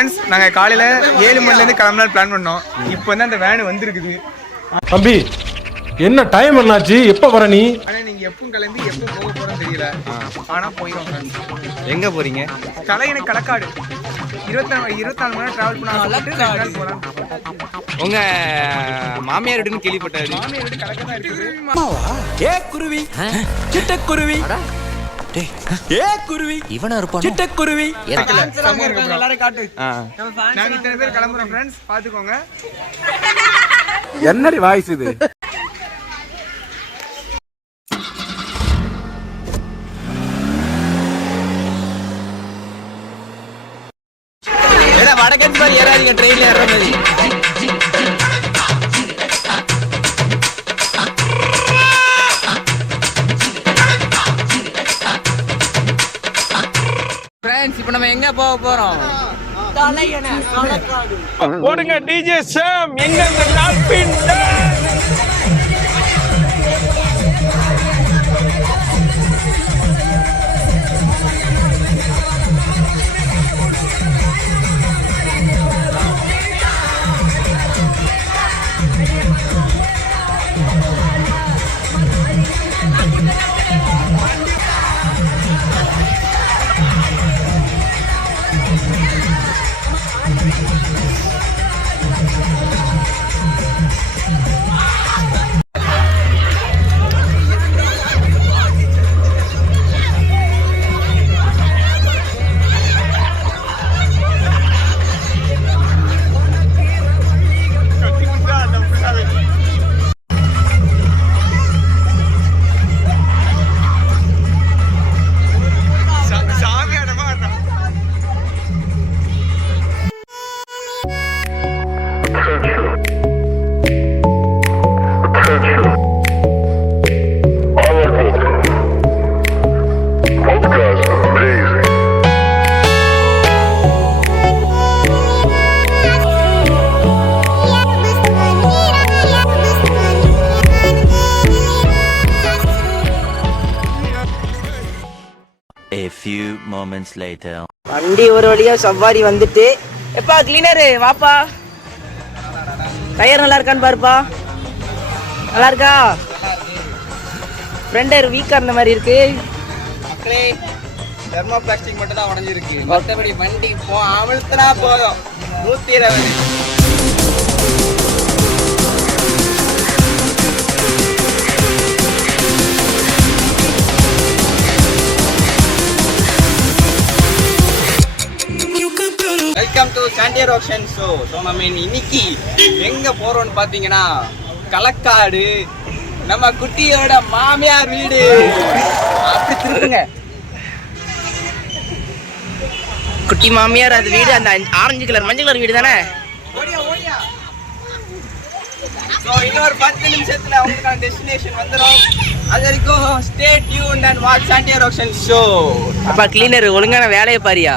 Friends நாங்கள் காலையில் 7 மணிலேருந்து கிளம்பலான்னு பிளான் பண்ணோம். இப்போ வந்து அந்த வேன் வந்துருக்குது. தம்பி என்ன டைம் என்னாச்சு, எப்போ வர நீ? ஆனால் நீங்கள் எப்பவும் கிளம்பி எப்போ போக போகிறோன்னு தெரியல. ஆனால் போயிடும் ஃப்ரெண்ட்ஸ். எங்கே போகிறீங்க? கலையணை களக்காடு 24 மணி நேரம் ட்ராவல் பண்ண போகலாம். உங்கள் மாமியார் வீடுன்னு கேள்விப்பட்டாரு. மாமியார் வீடு கலக்க தான் இருக்குது. ஏ குருவி சிட்டக்குருவி ஏ குருவி இவனா இருப்பான் சிட்டக்குருவி எல்லாரும் காட்டு. நாங்கள் இத்தனை பேர் கிளம்புறோம் ஃப்ரெண்ட்ஸ், பார்த்துக்கோங்க. என்னடி வாய்ஸ் இது? வடக்கன் மாதிரி ஏறாதீங்க, ட்ரெயின்ல ஏற மாதிரி. இப்ப நம்ம எங்க போக போறோம்? போடுங்க டிஜே சாம், எங்க இந்த டால்பின் வண்டி ஒரு வழியா சவாரி வந்துட்டு. எப்பா கிளீனரு வாப்பா, டயர் நல்லா இருக்கான்னு பாருப்பா. நல்லா இருக்கா? ஃப்ரெண்டர் வீக்கா இருந்த மாதிரி இருக்கு. தெர்மோ பிளாஸ்டிக் மட்டும் தான் உடஞ்சிருக்கு, மற்றபடி வண்டி அமிழ்த்தினா போதும் 120. Welcome to Sandiyar ocean show. So நம்ம இன்னைக்கு எங்கே போகிறோம்னு பார்த்தீங்கன்னா களக்காடு, நம்ம குட்டியோட மாமியார் வீடு. அப்படி திருப்புங்க. குட்டி மாமியார் அது வீடு, அந்த ஆரஞ்சு கலர் மஞ்சள் கலர் வீடு தானே? ஸோ இன்னொரு 10 நிமிஷத்தில் உங்களுக்கான டெஸ்டினேஷன் வந்துடும். அது வரைக்கும் stay tuned and watch Sandiyar ocean show. அப்பா கிளீனர் ஒழுங்கான வேலையை பாரியா.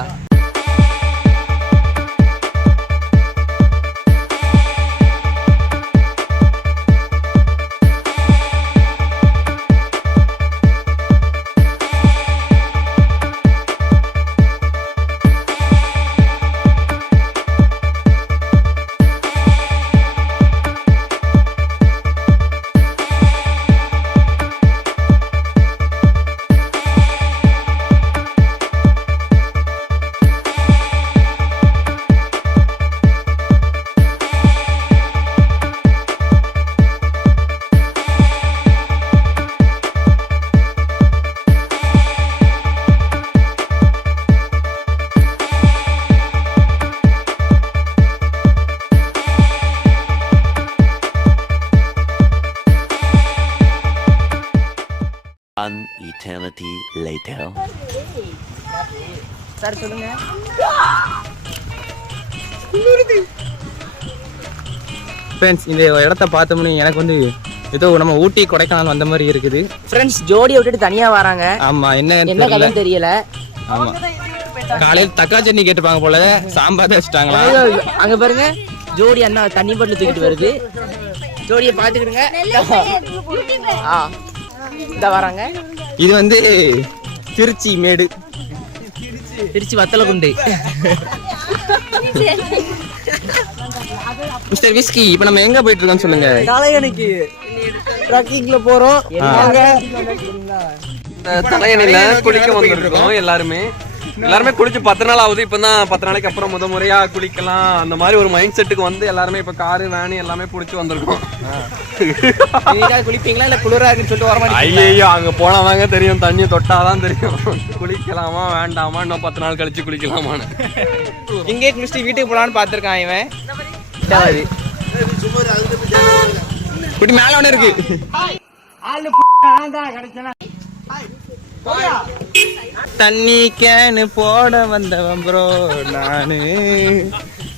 An eternity later. சார் சொல்லுங்க. ஃப்ரெண்ட்ஸ் இந்த இடத்த பார்த்தோம்னு எனக்கு வந்து ஏதோ நம்ம ஊட்டி கொடைக்கானல் வந்த மாதிரி இருக்குது. ஃப்ரெண்ட்ஸ் ஜோடியை விட்டுட்டு தனியா வராங்க. ஆமா, என்ன கதைன்னு தெரியல. ஆமா, காலையில் தக்கா சட்னி கேட்டுப்பாங்க போல, சாம்பார் தான் வச்சுட்டாங்களா. அங்க பாருங்க ஜோடி அண்ணா தண்ணி பாட்டில் தூக்கிட்டு வருது. ஜோடியை பார்த்துக்கிடுங்க. இந்த வராங்க. இது வந்து திருச்சி மேடு, திருச்சி வத்தலகுண்டு. மிஸ்டர் விஸ்கி இப்போ நம்ம எங்க போயிட்டு இருக்கோம்னு சொல்லுங்க. தலையணைக்கு ட்ரக்கிங்ல போறோம். தலையணையில குளிக்க வந்திருக்கோம். எல்லாருமே குளிச்சு 10 நாள் ஆகுது. இப்பதான் 10 நாளைக்கு அப்புறம் முறையா குளிக்கலாம் அந்த மாதிரி ஒரு மைண்ட் செட்டுக்கு வந்து எல்லாருமே இப்ப காரு வேனு எல்லாமே புடிச்சு வந்திருக்கோம். குளிப்பீங்களா இல்ல குளிரா இருக்குன்னு சொல்லிட்டு வர மாதிரி? ஐயோ அங்க போனாதாங்க தெரியும், தண்ணி தொட்டாதான் தெரியும் குளிக்கலாமா வேண்டாமா, இன்னும் 10 நாள் கழிச்சு குளிக்கலாமான்னு. இங்கே குளிச்சுட்டு வீட்டுக்கு போலான்னு பாத்துருக்கான் இவன். குட்டி மேல ஒண்ணு இருக்கு. தண்ணி கேனு போட வந்தவன் ப்ரோ நானு,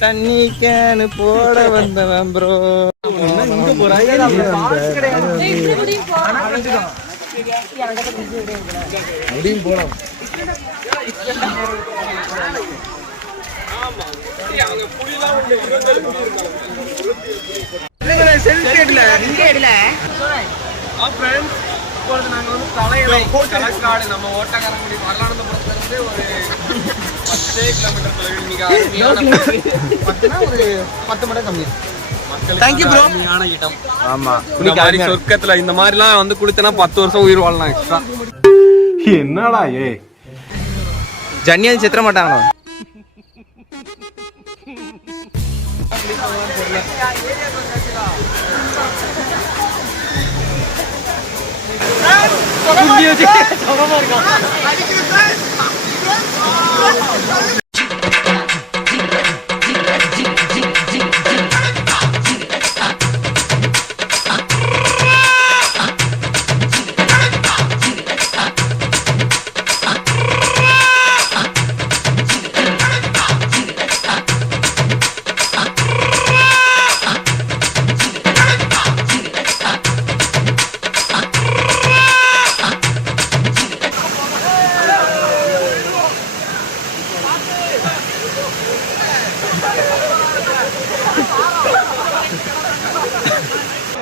தண்ணி கேனு போட வந்தவன் ப்ரோ. இப்பொழுது நாங்க வந்து தலையணை களக்காடு நம்ம ஓட்டக்காரங்குடி மல்லானந்தபுரத்துல இருந்து ஒரு 10 கிலோமீட்டர் தொலைவில் மிக அருமையான ஒரு 10 மடங்கு கம்மி அருமையான இடம். ஆமா இந்த மாதிரி சொர்க்கத்துல இந்த மாதிரிலாம் வந்து குளித்தனா 10 வருஷம் உயிர் வாழலாம் எக்ஸ்ட்ரா. என்னடா ஏ ஜன்னியன் சித்திர மாட்டாங்களோ.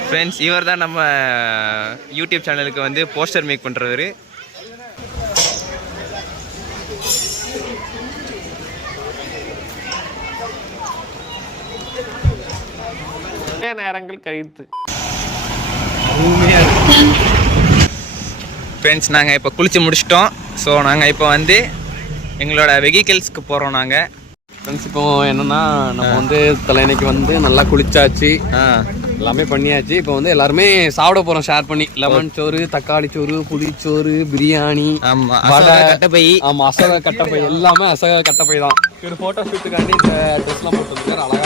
ஃப்ரெண்ட்ஸ், இவர் தான் நம்ம யூடியூப் சேனலுக்கு வந்து போஸ்டர் மேக் பண்ணுறவர். நேரங்கள் கழித்து ஃப்ரெண்ட்ஸ், நாங்கள் இப்போ குளிச்சு முடிச்சிட்டோம். ஸோ நாங்கள் இப்போ வந்து எங்களோட வெஹிக்கிள்ஸ்க்கு போகிறோம். நாங்கள் ஃப்ரெண்ட்ஸ் இப்போ என்னன்னா நம்ம வந்து தலையணைக்கு வந்து நல்லா குளிச்சாச்சு, எல்லாமே பண்ணியாச்சு. இப்போ வந்து எல்லாருமே சாப்பிட போறோம் ஷேர் பண்ணி. லெமன் சோறு, தக்காளி சோறு, புளிச்சோறு, பிரியாணி, கட்டப்பை. ஆமா, அசக கட்டப்பை, எல்லாமே அசக கட்டப்பை தான். ஒரு போட்டோ ஷூட்டுக்காண்டி இந்த ட்ரெஸ்லாம் போட்டு அழகா